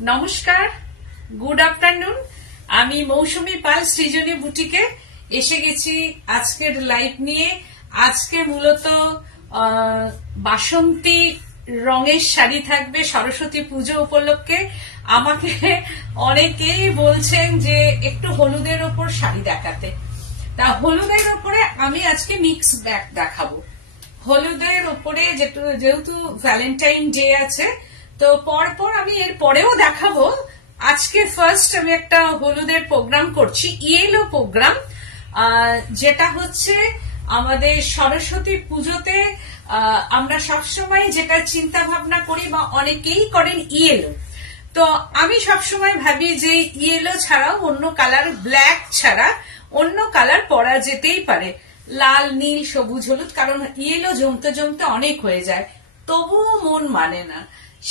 নমস্কার, good afternoon. আমি মৌসুমী পাল সৃজনী বুটিকে এসে গেছি আজকের লাইভ নিয়ে। আজকে মূলত বাসন্তী রঙের শাড়ি থাকবে সরস্বতী পুজো উপলক্ষে। আমাকে অনেকেই বলছেন যে একটু হলুদের ওপর শাড়ি দেখাতে, তা হলুদের ওপরে আমি আজকে মিক্স ব্যাগ দেখাবো। হলুদের ওপরে যেহেতু ভ্যালেন্টাইন ডে আছে, তো পরপর আমি এর পরেও দেখাবো। আজকে ফার্স্ট আমি একটা হলুদের প্রোগ্রাম করছি, ইয়েলো প্রোগ্রাম, যেটা হচ্ছে আমাদের সরস্বতী পুজোতে আমরা সবসময় যেটা চিন্তা ভাবনা করি বা অনেকেই করেন ইয়েলো। তো আমি সবসময় ভাবি যে ইয়েলো ছাড়াও অন্য কালার, ব্ল্যাক ছাড়া অন্য কালার পরা যেতেই পারে, লাল, নীল, সবুজ, হলুদ, কারণ ইয়েলো জমতে জমতে অনেক হয়ে যায়, তবুও মন মানে না।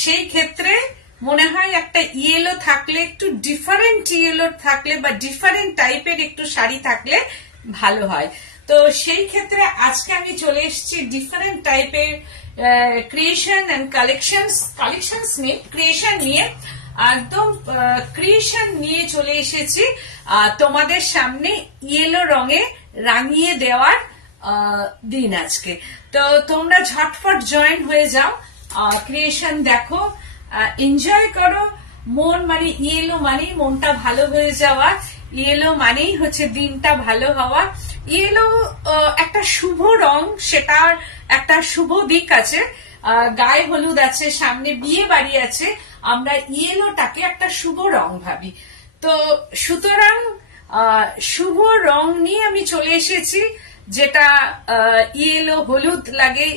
সেই ক্ষেত্রে মনে হয় একটা ইয়েলো থাকলে, একটু ডিফারেন্ট ইয়েলো থাকলে বা ডিফারেন্ট টাইপের একটু শাড়ি থাকলে ভালো হয়। তো সেই ক্ষেত্রে আজকে আমি চলে এসেছি ডিফারেন্ট টাইপের ক্রিয়েশন এন্ড কালেকশনস নিয়ে, ক্রিয়েশন নিয়ে, একদম ক্রিয়েশন নিয়ে চলে এসেছি তোমাদের সামনে। ইয়েলো রঙে রাঙিয়ে দেওয়ার দিন আজকে, তো তোমরা ঝটফট জয়েন হয়ে যাও, ক্রিয়েশন দেখো, এনজয় করো। মন মানে ইয়েলো মানেই মনটা ভালো হয়ে যাওয়া, ইয়েলো মানেই হচ্ছে দিনটা ভালো হওয়া। ইয়েলো একটা শুভ রং, সেটার একটা শুভ দিক আছে, গায়ে হলুদ আছে, সামনে বিয়ে বাড়ি আছে, আমরা ইয়েলোটাকে একটা শুভ রং ভাবি। তো সুতরাং শুভ রং নিয়ে আমি চলে এসেছি, যেটা ইয়েলো হলুদ লাগে।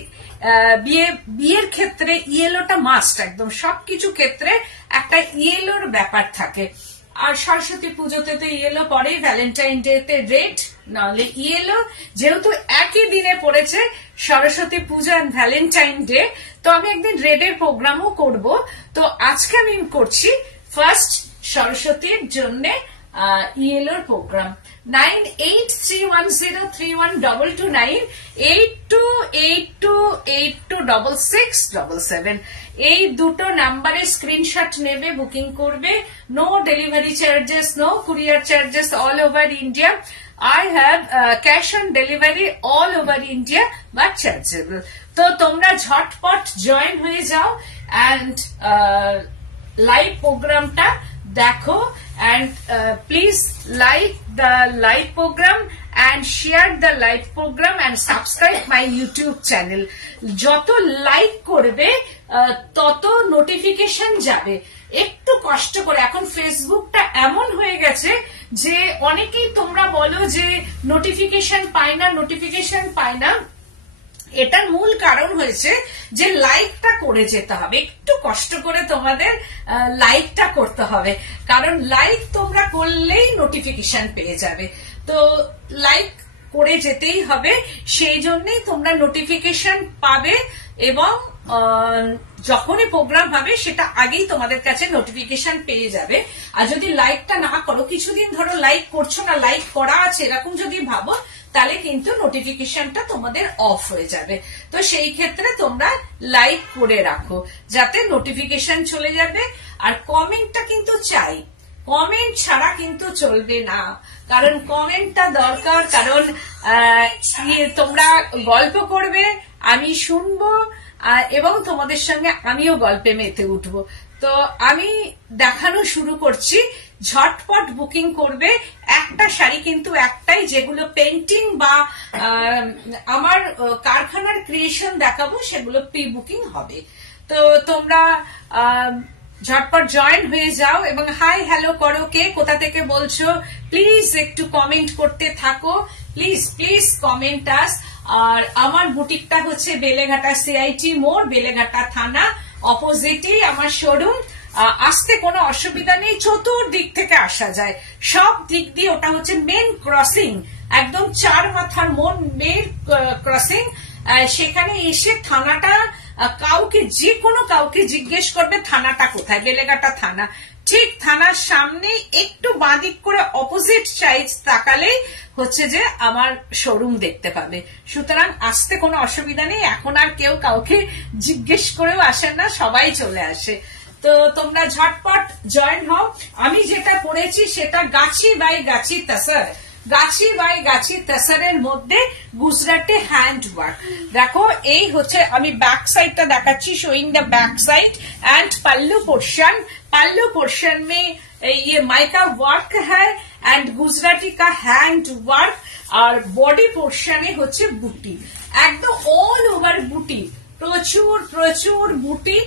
বিয়ের ক্ষেত্রে ইয়েলোটা মাস্ট, একদম সবকিছু ক্ষেত্রে একটা ইয়েলোর ব্যাপার থাকে। আর সরস্বতী পুজোতে তো ইয়েলো পরে, ভ্যালেন্টাইন ডে তে রেড, নাহলে ইয়েলো। যেহেতু একই দিনে পড়েছে সরস্বতী পূজা আর ভ্যালেন্টাইন ডে, তো আমি একদিন রেডের প্রোগ্রামও করব। তো আজকে আমি করছি ফার্স্ট সরস্বতীর জন্য ইয়েলোর প্রোগ্রাম। 9831031229 8282826677 এই দুটো নাম্বারে স্ক্রিনশট নেবে, বুকিং করবে। No delivery charges, no courier charges, all over India. I have cash on delivery all over India but chargeable. তো তোমরা ঝটপট জয়েন হয়ে যাও and লাইভ প্রোগ্রামটা দেখো, and please like the live program and share the live program and subscribe my YouTube channel. যত like করবে তত নোটিফিকেশন যাবে। একটু কষ্ট করে, এখন ফেসবুকটা এমন হয়ে গেছে যে অনেকেই তোমরা বলো যে নোটিফিকেশন পায় না। এটার মূল কারণ হয়েছে যে লাইকটা করে যেতে হবে, একটু কষ্ট করে তোমাদের লাইকটা করতে হবে, কারণ লাইক তোমরা করলেই নোটিফিকেশন পেয়ে যাবে। তো লাইক করে যেতেই হবে, সেই জন্যই তোমরা নোটিফিকেশন পাবে, এবং যখনই প্রোগ্রাম হবে সেটা আগেই তোমাদের কাছে নোটিফিকেশন পেয়ে যাবে। আর যদি লাইকটা না করো, কিছুদিন ধরো লাইক করছো না, লাইক করা আছে এরকম যদি ভাবো, তাহলে কিন্তু নোটিফিকেশনটা তোমাদের অফ হয়ে যাবে। তো সেই ক্ষেত্রে তোমরা লাইক করে রাখো, যাতে নোটিফিকেশন চলে যাবে। আর কমেন্টটা কিন্তু চাই, কমেন্ট ছাড়া কিন্তু চলবে না, কারণ কমেন্টটা দরকার। কারণ তোমরা গল্প করবে, আমি শুনবো, এবং তোমাদের সঙ্গে আমিও গল্পে মেতে উঠবো। তো আমি দেখানো শুরু করছি, ঝটপট বুকিং করবে। একটা শাড়ি কিন্তু একটাই, যেগুলো পেন্টিং বা আমার কারখানার ক্রিয়েশন দেখাবো, সেগুলো প্রি বুকিং হবে। তো তোমরা ঝটপট জয়েন হয়ে যাও এবং হাই হ্যালো করো। কে কোথা থেকে বলছো প্লিজ একটু কমেন্ট করতে থাকো, প্লিজ কমেন্ট আস। আর আমার বুটিকটা হচ্ছে বেলেঘাটা সিআইটি মোড়, বেলেঘাটা থানা অপোজিটই আমার শোরুম। আসতে কোনো অসুবিধা নেই, চতুর্দিক থেকে আসা যায়, সব দিক দিয়ে। ওটা হচ্ছে মেন ক্রসিং, একদম চার মাথার মেন ক্রসিং। সেখানে এসে থানাটা, যে কোনো কাউকে জিজ্ঞেস করবে থানাটা কোথায়, বেলেঘাটা থানা, ঠিক থানার সামনে একটু বাঁদিক করে অপোজিট সাইড তাকালেই হচ্ছে যে আমার শোরুম দেখতে পাবে। সুতরাং আসতে কোনো অসুবিধা নেই, এখন আর কেউ কাউকে জিজ্ঞেস করেও আসে না, সবাই চলে আসে। তো তোমরা ঝটপট জয়েন হও। আমি যেটা পড়েছি সেটা গাছি বাই গাছি তাসার, গাছি বাই গাছি তাসারের মধ্যে গুজরাটি হ্যান্ড ওয়ার্ক। দেখো এই হচ্ছে, আমি ব্যাক সাইডটা দেখাচ্ছি, showing the back side and pallu portion में ये माइका वर्क है एंड गुजराती का हैंड वर्क, और बॉडी पोर्शने হচ্ছে বুটি, একদম অল ওভার বুটি, প্রচুর প্রচুর বুটি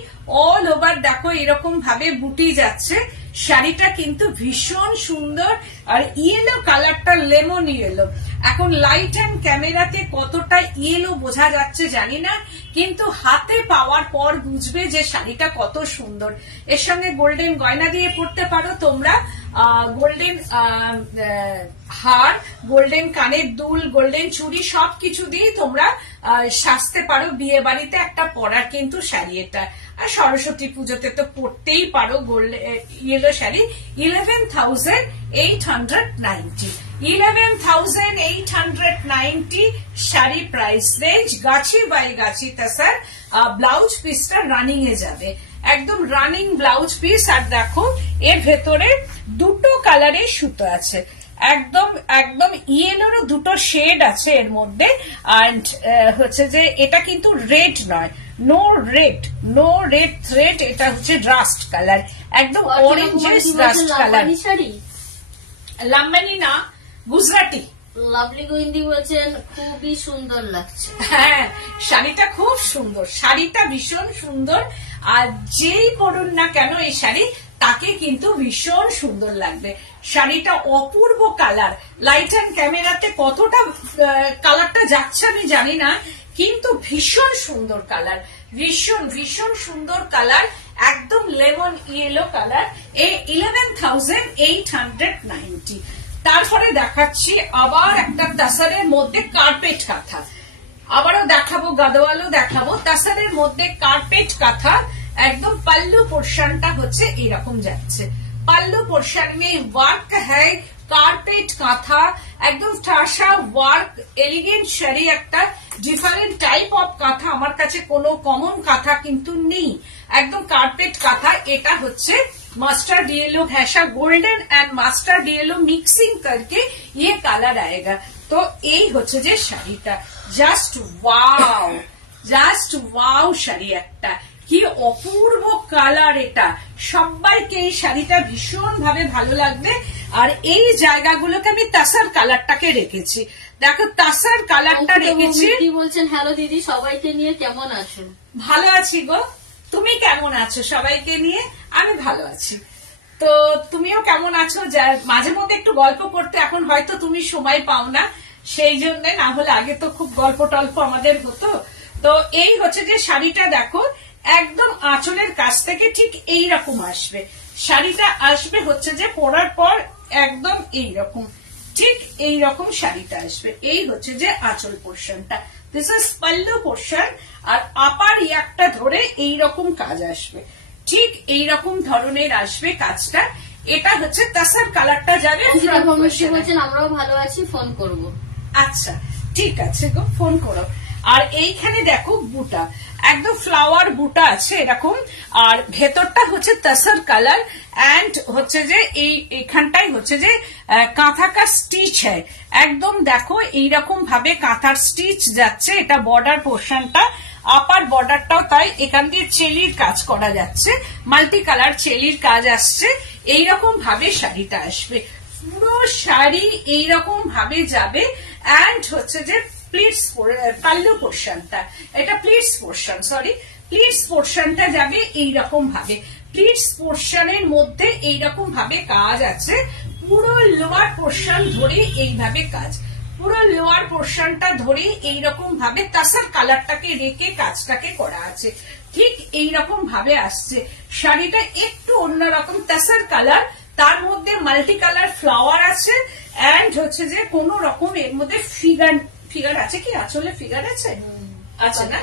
অল ওভার। দেখো এরকম ভাবে বুটি যাচ্ছে। শাড়িটা কিন্তু ভীষণ সুন্দর, আর ইয়েলো কালারটা লেমন ইয়েলো। এখন লাইট এন্ড ক্যামেরাতে কতটা ইয়েলো বোঝা যাচ্ছে জানি না, কিন্তু হাতে পাওয়ার পর বুঝবে যে শাড়িটা কত সুন্দর। এর সঙ্গে গোল্ডেন গয়না দিয়ে পড়তে পারো তোমরা, গোল্ডেন হার, গোল্ডেন কানের দুল, গোল্ডেন চুড়ি সবকিছু দিয়ে তোমরা সাজতে পারো। বিয়ে বাড়িতে একটা পরার কিন্তু শাড়ি এটা, আর সরস্বতী পুজোতে তো পড়তেই পারো yellow sari. 11,890, 11,890 sari price range. Gachhi by Gachhi তাসার। Blouse পিসটা রানিং এ যাবে, একদম রানিং ব্লাউজ পিস। আর দেখো এর ভেতরে দুটো কালারের সুতো আছে, একদম একদম ইয়েলোরও দুটো শেড আছে এর মধ্যে। এন্ড হচ্ছে যে এটা কিন্তু রেড নয়, নো রেড থ্রেড, এটা হচ্ছে রাস্ট কালার, একদম অরেঞ্জেস রাস্ট কালার। লাম্বানি না, গুজরাটি। লাভলি গোয়েন্দি বলছেন খুবই সুন্দর লাগছে। হ্যাঁ, শাড়িটা খুব সুন্দর, শাড়িটা ভীষণ সুন্দর। আর যেই পরুন না কেন এই শাড়ি, তাকে কিন্তু ভীষণ সুন্দর লাগবে। শাড়িটা অপূর্ব কালার। লাইট অ্যান্ড ক্যামেরাতে কতটা কালারটা যাচ্ছে আমি জানি না, কিন্তু ভীষণ সুন্দর কালার, ভীষণ ভীষণ সুন্দর কালার, একদম লেমন ইয়েলো কালার। এই 11,890। তারপরে দেখাচ্ছি আবার একটা তাসারের মধ্যে কার্পেট কাঁথা, আবারও দেখাবো, গাদোয়ালও দেখাবো। তাসারের মধ্যে কার্পেট কাঁথা, একদম পাল্লু পোর্শনটা হচ্ছে এরকম যাচ্ছে। পাল্লু পোর্শন মে ওয়ার্ক হ্যায়, কার্পেট কাঁথা, একদম ঠাসা ওয়ার্ক, এলিগেন্ট শাড়ি, একটা ডিফারেন্ট টাইপ অফ কাঁথা। আমার কাছে কোনো কমন কাঁথা কিন্তু নেই, একদম কার্পেট কাঁথা। এটা হচ্ছে मस्टर्ड येलो, घैसा golden and mustard yellow mixing करके ये कलर आएगा। तो এই হচ্ছে যে শাড়িটা, জাস্ট ওয়াও শাড়ি একটা, কি অপূর্ব কালার এটা। সবাইকে এই শাড়িটা ভীষণ ভাবে ভালো লাগবে। আর এই জায়গাগুলোকে আমি তাসার কালারটাকে রেখেছি, দেখো তাসার কালারটা রেখেছি। বলছেন হ্যালো দিদি, সবাইকে নিয়ে কেমন আছো? ভালো আছি গো, তুমি কেমন আছো? সবাইকে নিয়ে আমি ভালো আছি। তো তুমিও কেমন আছো? মাঝে মধ্যে একটু গল্প করতে এখন হয়তো তুমি সময় পাও না, সেই জন্য, না হলে আগে তো খুব গল্প টল্প আমাদের হতো। তো এই হচ্ছে যে শাড়িটা দেখো, একদম আঁচলের কাছ থেকে ঠিক এইরকম আসবে শাড়িটা, আসবে হচ্ছে যে পরার পর একদম এইরকম, ঠিক এইরকম শাড়িটা আসবে। এই হচ্ছে যে আঁচল পোর্শনটা, দিস ইজ পাল্লু পোর্শন। আর আপার ইয়াকটা ধরে এইরকম কাজ আসবে, ঠিক এইরকম ধরনের আসবে কাজটা। এটা হচ্ছে তাসার কালারটা যাবে। বলছেন আমরাও ভালো আছি, ফোন করব। আচ্ছা ঠিক আছে গো, ফোন করো। আর এইখানে দেখো বুটা, একদম ফ্লাওয়ার বুটা আছে এরকম, আর ভেতরটা হচ্ছে তাসার কালার। এন্ড হচ্ছে যে এইখানটাই হচ্ছে যে কাঁথা কা স্টিচ হয়, একদম দেখো এইরকম ভাবে কাঁথার স্টিচ যাচ্ছে। এটা বর্ডার পোর্শনটা, আপার বর্ডারটাও তাই, এখান দিয়ে চেলির কাজ করা যাচ্ছে, মাল্টি কালার চেলির কাজ আসছে। এইরকম ভাবে শাড়িটা আসবে, পুরো শাড়ি এইরকম ভাবে যাবে। এন্ড হচ্ছে যে প্লিটস, পাল্লু পোর্শনটা, এটা প্লিটস পোর্শন, সরি প্লিটস পোর্শনটা যাবে এইরকম ভাবে। প্লিটস পোর্শনের মধ্যে এইরকম ভাবে কাজ আছে, পুরো লোয়ার পোর্শন ধরে এইভাবে কাজ, পুরো লোয়ার পোর্শনটা ধরে এইরকম ভাবে তাসার কালারটাকে রেখে কাজটাকে করা আছে, ঠিক এইরকম ভাবে আসছে। শাড়িটা একটু অন্যরকম তাসার কালার, তার মধ্যে মাল্টি কালার ফ্লাওয়ার আছে। এন্ড হচ্ছে যে কোন রকম এর মধ্যে ফিগার আছে কি, আঁচলে ফিগার আছে, আছে না,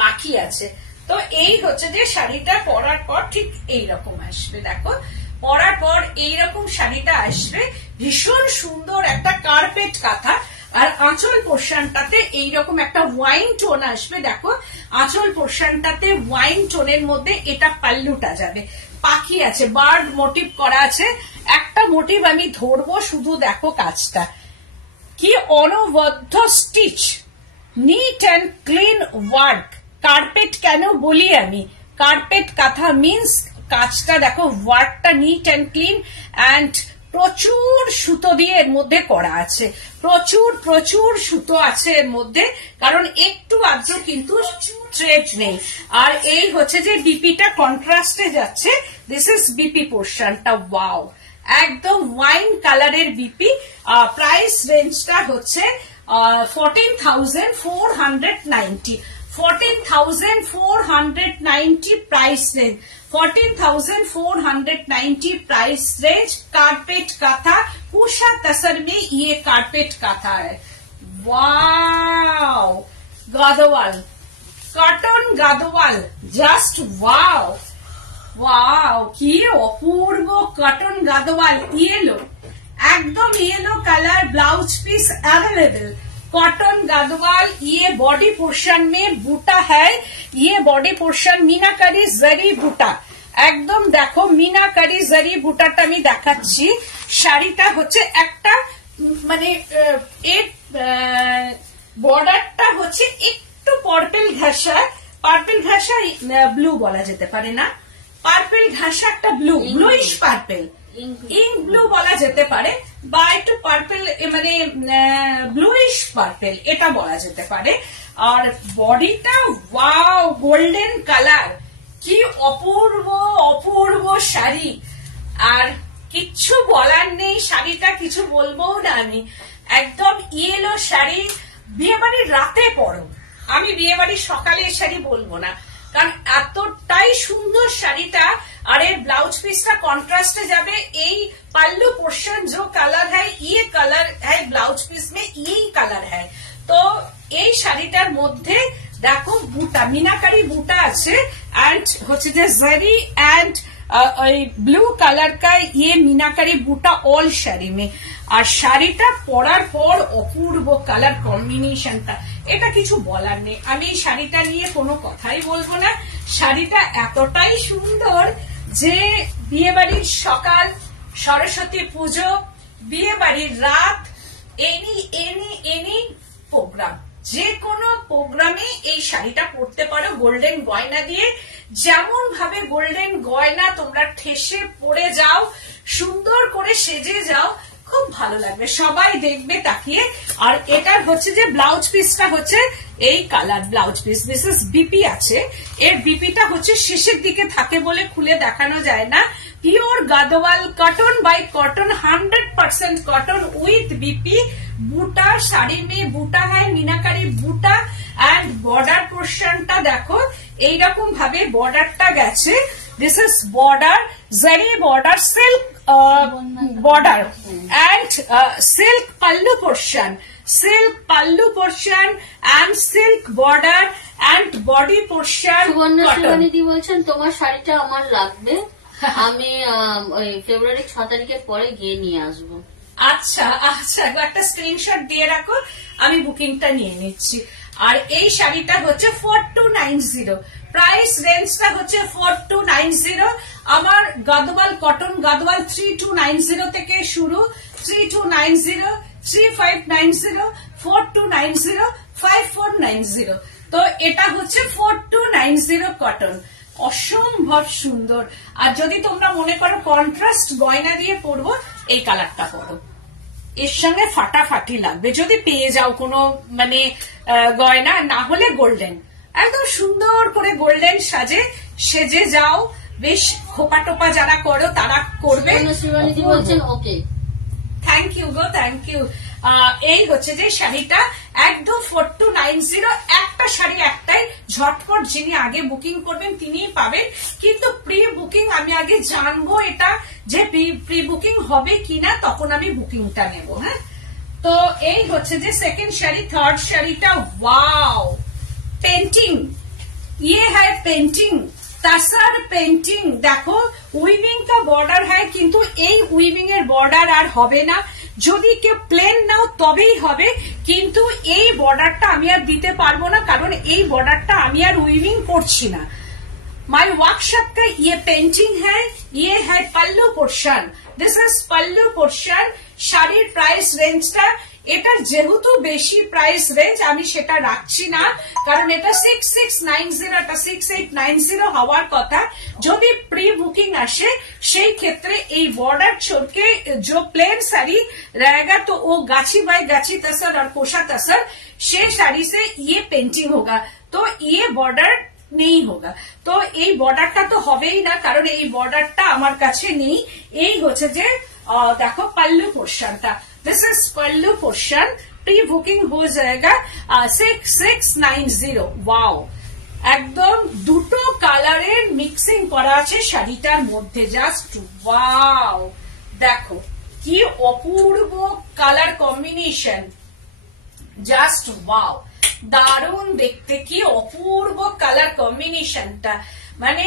পাখি আছে। তো এই হচ্ছে যে শাড়িটা পরার পর ঠিক এইরকম আসবে, দেখো পরার পর এইরকম শাড়িটা আসবে, ভীষণ সুন্দর একটা কার্পেট কাঁথা। আর আঁচল পোর্শনটাতে এইরকম একটা ওয়াইন টোন আসবে, দেখো আঁচল পোর্শনটাতে ওয়াইন টোনের মধ্যে এটা পাল্লুটা যাবে। পাখি আছে, বার্ড মোটিভ করা আছে। একটা মোটিভ আমি ধরবো, শুধু দেখো কাজটা কি অনবদ্য stitch, neat and clean work. Carpet কেন বলি আমি, কার্পেট কাঁথা মিন্স কাজটা দেখো, ওয়ার্কটা নিট অ্যান্ড ক্লিন অ্যান্ড প্রচুর সুতো দিয়ে এর মধ্যে করা আছে, প্রচুর সুতো আছে এর মধ্যে, কারণ একটু আদ্র কিন্তু থ্রেড নেই। আর এই হচ্ছে যে বিপিটা কন্ট্রাস্টে যাচ্ছে, দিস ইজ বিপি পোর্শনটা। ওয়াও, একদম ওয়াইন কালারের বিপি। প্রাইস রেঞ্জটা হচ্ছে 14,490, 14,490 price range, 14,490 price range. Carpet kantha, पूषा तसर में ये कारपेट काथा है। Wow, Gadwal, cotton Gadwal, just wow wow, কি অপূর্ব कॉटन गादोवाल। येलो, एकदम yellow colour, blouse piece available. Cotton Gadwal, ये बॉडी पोर्शन में बूटा है, ये बॉडी पोर्शन मीनाकारी जरी बूटा, একদম দেখো মিনাকারি জরি বুটাটা আমি দেখাচ্ছি। শাড়িটা হচ্ছে একটা মানে এর বর্ডারটা হচ্ছে একটু পার্পল ঘাসা, পার্পল ঘাসা ব্লু বলা যেতে পারে না, পার্পল ঘাসা একটা blue, bluish purple, ink blue বলা যেতে পারে, বা একটু পার্পল মানে ব্লুইশ পার্পল এটা বলা যেতে পারে। আর বডিটা ওয়াও, গোল্ডেন কালার, কি অপূর্ব অপূর্ব শাড়ি। আর কিচ্ছু বলার নেই, শাড়িটা কিছু বলবো না আমি। একদম ইয়েলো শাড়ি, বিয়ে বাড়ির রাতে পরো, আমি বিয়ে বাড়ির সকালে এই শাড়ি বলবো না, কারণ এতটাই সুন্দর শাড়িটা। আর এর ব্লাউজ পিসটা কন্ট্রাস্টে যাবে। এই पल्लू पोर्शन जो कलर है, ये कलर है ब्लाउज पीस में, यही कलर है। তো এই শাড়িটার মধ্যে দেখো বুটা, মিনাকারি বুটা আছে, एंड হচ্ছে যে জরি एंड ब्लू कलर का ये मीनाकारी बूटा ऑल শাড়ি में। আর শাড়িটা পরার পর অপূর্ব কালার কম্বিনেশনটা, এটা কিছু বলার নেই। আমি এই শাড়িটা নিয়ে কোনো কথাই বলবো না। শাড়িটা এতটাই সুন্দর যে বিয়ে বাড়ির সকাল, সরস্বতী পুজো, বিয়ে বাড়ির রাত, এনি এনি এনি প্রোগ্রাম, যে কোনো প্রোগ্রামে এই শাড়িটা পরতে পারো গোল্ডেন গয়না দিয়ে। যেমন ভাবে গোল্ডেন গয়না তোমরা ঠেসে পরে যাও, সুন্দর করে সেজে যাও, খুব ভালো লাগবে, সবাই দেখবে তাকিয়ে। আর এটার হচ্ছে যে ব্লাউজ পিসটা হচ্ছে এই colour blouse piece, this is BP আছে। এর বিপিটা হচ্ছে শেষের দিকে থাকে বলে খুলে দেখানো যায় না। Pure Gadwal cotton by cotton, 100% cotton with BP. बूटा শাড়ি में बूटा है, मीनाकारी बूटा। एंड बॉर्डर पोर्शनটা দেখো এইরকম ভাবে বর্ডারটা গেছে, this is border, zari border, silk border and silk pallu portion, silk pallu portion and silk border and body portion. Subarnashree বলছেন তোমার শাড়িটা আমার লাগবে, আমি ফেব্রুয়ারি 6 তারিখের পরে গিয়ে নিয়ে আসবো। আচ্ছা আচ্ছা, একটা স্ক্রিনশট দিয়ে রাখো, আমি বুকিংটা নিয়ে নিচ্ছি। আর এই শাড়িটা হচ্ছে 4290, প্রাইস রেঞ্জটা হচ্ছে 4290। আমার গাদোয়াল কটন গাদোয়াল 3290 থেকে শুরু, 3290, 3590, 4290, 5490। তো এটা হচ্ছে 4290 কটন, অসম্ভব সুন্দর। আর যদি তোমরা মনে করো কন্ট্রাস্ট গয়না দিয়ে পরবো, এই কালারটা পরো, এর সঙ্গে ফাটাফাটি লাগবে যদি পেয়ে যাও কোনো মানে গয়না, না হলে গোল্ডেন, একদম সুন্দর করে গোল্ডেন সেজে যাও। বেশ খোপা টোপা যারা করো তারা করবে। ওকে, থ্যাংক ইউ গো, থ্যাংক ইউ। এই হচ্ছে যে শাড়িটা একদম 4290। একটা শাড়ি একটাই, ঝটপট যিনি আগে বুকিং করবেন তিনিই পাবেন, কিন্তু প্রি বুকিং আমি আগে জানবো এটা যে প্রি বুকিং হবে কিনা, তখন আমি বুকিংটা নেব। হ্যাঁ, তো এই হচ্ছে যে সেকেন্ড শাড়ি। থার্ড শাড়িটা ওয়াও, পেন্টিং, ये है पेंटिंग, তাসার পেন্টিং। দেখো উইভিং কা বর্ডার হয়, কিন্তু এই উইভিং এর বর্ডার আর হবে না, যদি কেউ প্লেন নাও তবেই হবে, কিন্তু এই বর্ডারটা আমি আর দিতে পারবো না, কারণ এই বর্ডারটা আমি আর উইভিং করছি না। माय वर्कशॉप का ये पेंटिंग है, ये है pallu portion, this is pallu portion. শাড়ির প্রাইস রেঞ্জটা এটার যেহেতু বেশি প্রাইস রেঞ্জ আমি সেটা রাখছি না, কারণ এটা 6690 এটা 6890 হওয়ার কথা। যদি প্রি বুকিং আসে সেই ক্ষেত্রে এই बॉर्डर छोड़ के जो प्लेन साड़ी रहेगा तो वो गाछी बाय गाछी तसर और कोशा तसर से साड़ी से ये पेंटिंग होगा, तो ये बॉर्डर नहीं होगा। तो এই বর্ডারটা তো হবেই না, কারণ এই বর্ডারটা আমার কাছে নেই। এই হচ্ছে যে দেখো पल्लू पोर्शनটা, this is pallu portion. Pre booking हो जाएगा 6690। ওয়াও, একদম দুটো কালারের মিক্সিং করা আছে শাড়িটার মধ্যে, জাস্ট ওয়াও। দেখো কি অপূর্ব কালার কম্বিনেশন, জাস্ট ওয়াও, দারুণ দেখতে, কি অপূর্ব কালার কম্বিনেশনটা। মানে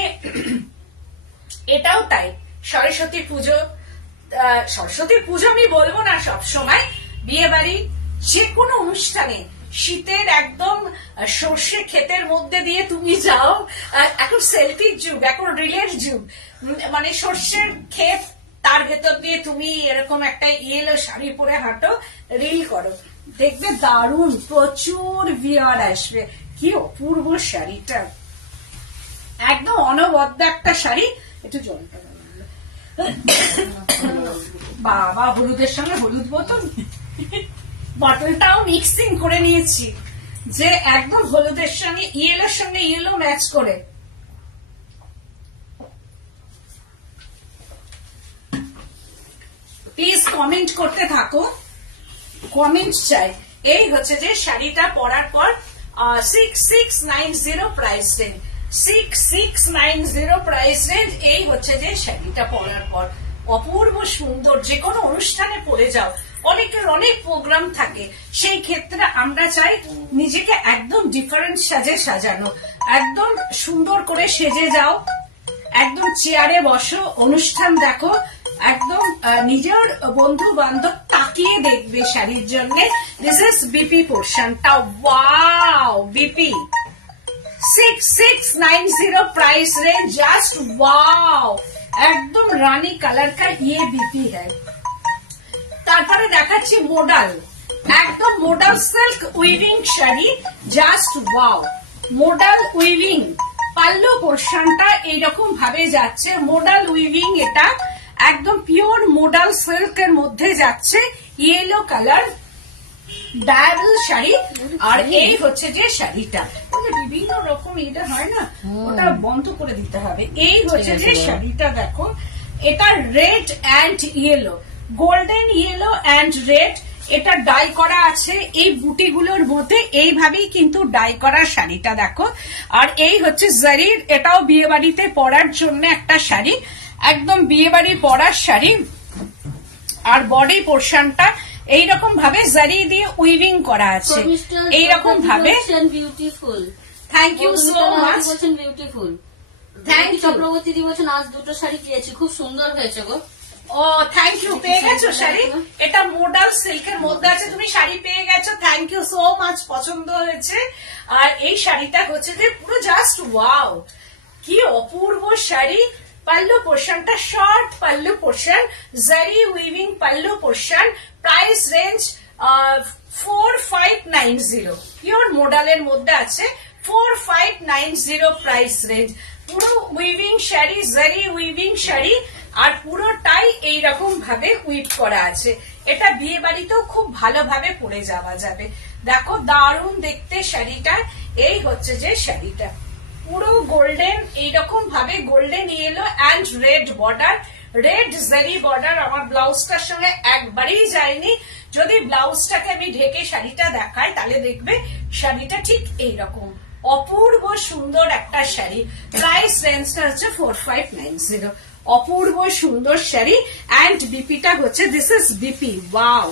এটাও তাই, সরস্বতী পুজো, সরস্বতী পুজো আমি বলবো না, সব সময় বিয়ে বাড়ি যে কোনো অনুষ্ঠানে শীতের একদম সর্ষে ক্ষেতের মধ্যে দিয়ে তুমি যাও, এখন সেলফির যুগ, এখন রিলের যুগ, মানে সর্ষের ক্ষেত, তার ভেতর দিয়ে তুমি এরকম একটা ইয়েলো শাড়ি পরে হাঁটো, রিল করো, দেখবে দারুণ, প্রচুর ভিউয়ার আসবে। কি অপূর্ব শাড়িটা, একদম অনবদ্য একটা শাড়ি। একটু জলটা বাবা, হলুদের সঙ্গে হলুদ বোতল, বটলটাও মিক্সিং করে নিয়েছি যে একদম হলুদের সঙ্গে ইয়েলো ম্যাচ করে। প্লিজ কমেন্ট করতে থাকো, কমেন্ট চাই। এই হচ্ছে যে শাড়িটা পরার পর 6690 প্রাইস রেঞ্জ, 6690 প্রাইস রেঞ্জ। এই হচ্ছে যে শাড়িটা পরার পর অপূর্ব সুন্দর, যে কোনো অনুষ্ঠানে পরে যাও, অনেকের অনেক প্রোগ্রাম থাকে, সেই ক্ষেত্রে আমরা চাই নিজেকে একদম ডিফারেন্ট সাজে সাজানো, একদম সুন্দর করে সেজে যাও, একদম চেয়ারে বসো, অনুষ্ঠান দেখো, একদম নিজের বন্ধু বান্ধব তাকিয়ে দেখবে শাড়ির জন্য। দিস ইজ বিপি পোর্শনটা, wow, BP 6690 price range, just wow, एकदम रानी कलर का ये बीपी है। তারপরে দেখাচ্ছি মডাল, একদম modal silk weaving sari, just wow, modal weaving. Pallu পোর্শনটা এইরকম ভাবে যাচ্ছে, মডাল উইভিং, এটা একদম পিওর মডাল সিল্কের মধ্যে যাচ্ছে, ইয়েলো কালার ডায়াবল শাড়ি। আর এই হচ্ছে যে শাড়িটা, বিভিন্ন রকম এটা হয় না, ওটা বন্ধ করে দিতে হবে। এই হচ্ছে যে শাড়িটা, দেখো এটা red and yellow, golden yellow and red, এটা ডাই করা আছে এই বুটিগুলোর মধ্যে, এইভাবেই কিন্তু ডাই করা শাড়িটা দেখো। আর এই হচ্ছে জারির, এটাও বিয়ে বাড়িতে পরার জন্য একটা শাড়ি, একদম বিয়ে বাড়ি পরার শাড়ি। আর বডি পোর্শনটা এইরকম ভাবে জারি দিয়ে উইভিং করা আছে, এইরকম ভাবে। Beautiful, thank you so much, beautiful. Thank you. Chakraborty দি বলছেন আজ দুটো শাড়ি পেয়েছি, খুব সুন্দর হয়েছে গো। ও থ্যাংক ইউ, পেয়ে গেছো শাড়ি, এটা মডাল সিল্কের মধ্যে আছে, তুমি শাড়ি পেয়ে গেছো, থ্যাংক ইউ সো মাচ, পছন্দ হয়েছে। আর এই শাড়িটা হচ্ছে যে পুরো জাস্ট ওয়াও, কি অপূর্ব শাড়ি। पल्लू पोर्शन टा शॉर्ट पल्लू पोर्शन, जरी वीविंग पल्लू पोर्शन, प्राइस रेंज 4590, পিওর মডেলের মধ্যে আছে, 4590 প্রাইস রেঞ্জ। পুরো উইভিং শাড়ি, জারি উইভিং শাড়ি, আর পুরোটাই এইরকম ভাবে উইভ করা আছে। এটা বিয়ে বাড়িতেও খুব ভালোভাবে পরে যাওয়া যাবে। দেখো দারুণ দেখতে শাড়িটা। এই হচ্ছে যে শাড়িটা পুরো গোল্ডেন, এইরকম ভাবে golden yellow and red border, red জারি বর্ডার। আমার ব্লাউজটার সঙ্গে একবারেই যায়নি, যদি ব্লাউজটাকে আমি ঢেকে শাড়িটা দেখাই তাহলে দেখবে শাড়িটা ঠিক এইরকম অপূর্ব সুন্দর একটা শাড়ি। প্রাইস রেঞ্জটা হচ্ছে 4590, অপূর্ব সুন্দর শাড়ি। অ্যান্ড বিপিটা হচ্ছে, দিস ইজ বিপি, ওয়াও।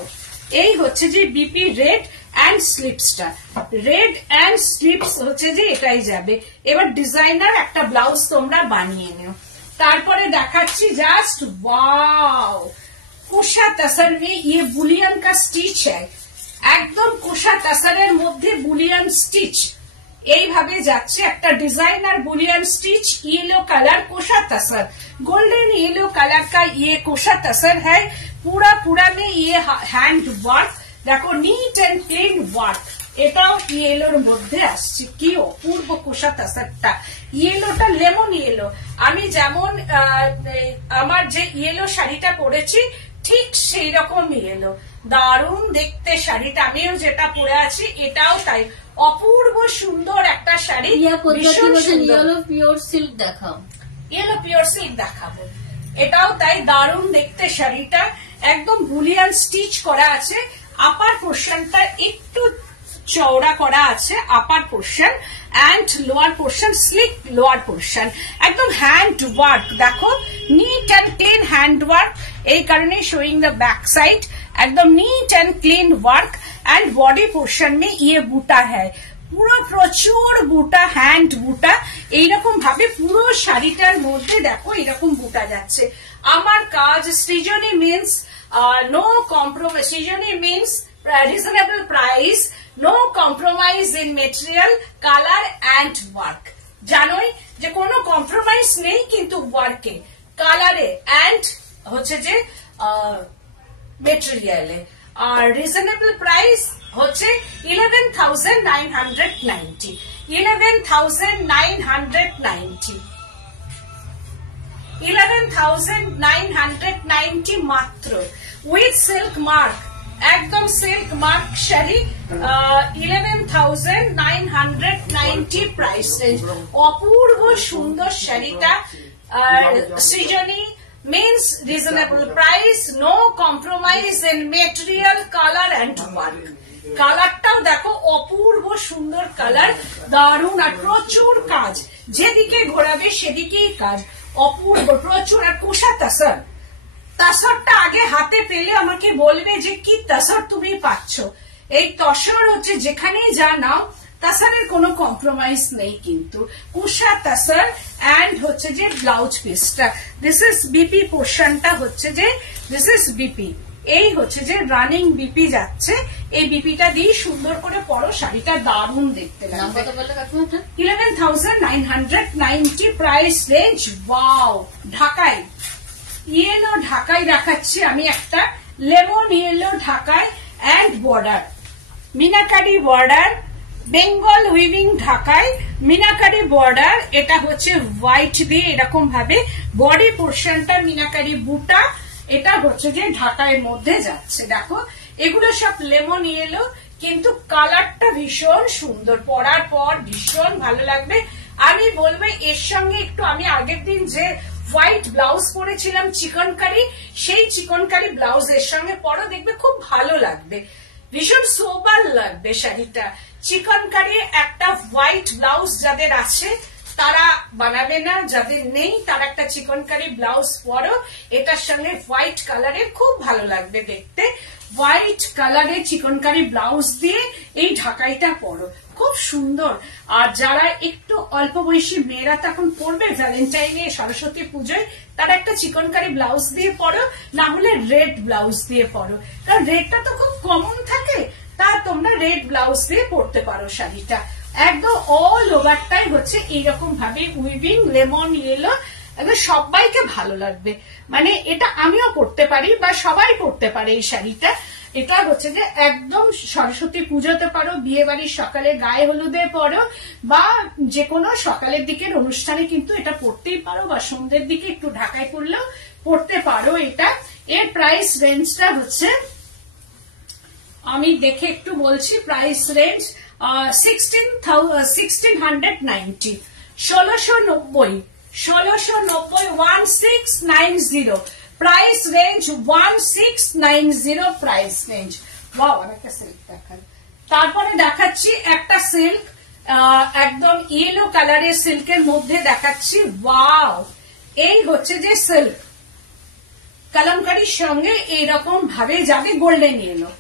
এই হচ্ছে যে বিপি রেড অ্যান্ড স্লিপসটা, রেড অ্যান্ড স্লিপস হচ্ছে যে এটাই যাবে। এবার ডিজাইনার একটা ব্লাউজ তোমরা বানিয়ে নিও। তারপরে দেখাচ্ছি জাস্ট ওয়াও, কুশা তসর মে ইয়ে বুলিয়ান কা স্টিচ হ্যায়, একদম কুশা তসরের মধ্যে বুলিয়ান স্টিচ, এইভাবে যাচ্ছে একটা designer bullion stitch yellow colour kosa tussar golden yellow colour का ये कोशा तसर है पूरा पूरा में ये हैंड वर्क देखो नीट एंड क्लीन वर्क এটাও ইয়েলোর মধ্যে আসছে কি অপূর্ব কোশা তাসারটা ইয়েলোটা লেমন ইয়েলো আমি যেমন আমার যে ইয়েলো শাড়িটা পরেছি ঠিক সেই রকম ইয়েলো দারুণ দেখতে শাড়িটা আমিও যেটা পরে আছি এটাও তাই অপূর্ব সুন্দর একটা শাড়ি ইয়েলো পিওর সিল্ক দেখাও ইয়েলো পিওর সিল্ক দেখাবো এটাও তাই দারুণ দেখতে শাড়িটা একদম বুলিয়ান স্টিচ করা আছে আপার পোর্শনটা একটু চওড়া করা আছে upper portion and lower portion slick lower portion একদম হ্যান্ড ওয়ার্ক দেখো neat and clean hand work এই কারণে शोइंग द बैक साइड एकदम neat and clean work and body portion में ये बूटा है পুরো প্রচুর বুটা হ্যান্ড বুটা এইরকম ভাবে পুরো শাড়িটার মধ্যে দেখো এরকম বুটা যাচ্ছে আমার কাজ Srijani means no compromise Srijani means reasonable price no compromise in material colour and work জানোই যে কোনো কম্প্রোমাইজ নেই কিন্তু ওয়ার্কে কালারে এন্ড হচ্ছে যে মেটেরিয়ালে আর রিজনেবল প্রাইস হচ্ছে 11,990 11,990 মাত্র উইথ সিল্ক মার্ক একদম silk mark sari 11,990 price range অপূর্ব সুন্দর শাড়িটা সৃজনী means reasonable price no compromise in material color and work কালারটাও দেখো অপূর্ব সুন্দর কালার দারুণ আর প্রচুর কাজ যেদিকে ঘোরাবে সেদিকেই কাজ অপূর্ব প্রচুর আর কোশা তাসর তাসরটা আগে হাতে পেলে আমাকে বলবে যে কি তাসর তুমি পাচ্ছ এই তসর হচ্ছে যেখানেই যা নাও তাসরের কোনো কম্প্রোমাইজ নেই কিন্তু কোশা তাসর এন্ড হচ্ছে যে ব্লাউজ পিসটা দিস ইজ বিপি পোর্শনটা হচ্ছে যে দিস ইজ বিপি এই হচ্ছে যে রানিং বিপি যাচ্ছে এই বিপিটা দিয়ে সুন্দর করে পরো শাড়িটা দারুণ দেখতে লাগবে 11,990 price range wow Dhakai yellow Dhakai দেখাচ্ছি আমি একটা lemon yellow Dhakai and border meenakari border Bengal weaving ঢাকায় মিনাকারি বর্ডার এটা হচ্ছে হোয়াইট দিয়ে এরকম ভাবে বডি পোর্শনটা মিনাকারি বুটা এটা হচ্ছে যে ঢাকার মধ্যে যাচ্ছে দেখো এগুলো সব লেমন ইয়েলো কিন্তু কালারটা ভীষণ সুন্দর পরার পর ভীষণ ভালো লাগবে আমি বলবো এর সঙ্গে একটু আমি আগের দিন যে হোয়াইট ব্লাউজ পরেছিলাম চিকনকারি সেই চিকনকারি ব্লাউজ এর সঙ্গে পরো দেখবে খুব ভালো লাগবে ভীষণ সোবার লাগবে শাড়িটা চিকনকারি একটা হোয়াইট ব্লাউজ যাদের আছে তারা বানাবে না যাদের নেই তারা একটা চিকনকারি ব্লাউজ পরো এটার সঙ্গে হোয়াইট কালারের খুব ভালো লাগবে দেখতে হোয়াইট কালারের চিকনকারি ব্লাউজ দিয়ে এই ঢাকাইটা পরো খুব সুন্দর আর যারা একটু অল্প বয়সী মেয়েরা তখন পরবে ভ্যালেন্টাইনে সরস্বতী পুজোয় তারা একটা চিকনকারি ব্লাউজ দিয়ে পরো না হলে রেড ব্লাউজ দিয়ে পরো কারণ রেডটা তো খুব কমন থাকে তা তোমরা রেড ব্লাউজ দিয়ে পরতে পারো শাড়িটা একদম অল ওভারটাই হচ্ছে এইরকম ভাবে উইভিং লেমন ইয়েলো সবাইকে ভালো লাগবে মানে এটা আমিও পরতে পারি বা সবাই পরতে পারে এই শাড়িটা এটা হচ্ছে যে একদম সরস্বতী পুজোতে পারো বিয়ে বাড়ির সকালে গায়ে হলুদে পরো বা যে কোনো সকালের দিকের অনুষ্ঠানে কিন্তু এটা পরতেই পারো বা সন্ধ্যের দিকে একটু ঢাকায় পরলেও পরতে পারো এটা এর প্রাইস রেঞ্জটা হচ্ছে আমি দেখে একটু বলছি price range 1690 1690 1690 price range 1690 price range wow একটা সিল্ক দেখান তারপরে দেখাচ্ছি একটা সিল্ক একদম ইয়েলো কালারের সিল্কের মধ্যে দেখাচ্ছি ওয়াও এই হচ্ছে যে সিল্ক কলমকারীর সঙ্গে এইরকম ভাবে যাবে গোল্ডেন ইয়েলো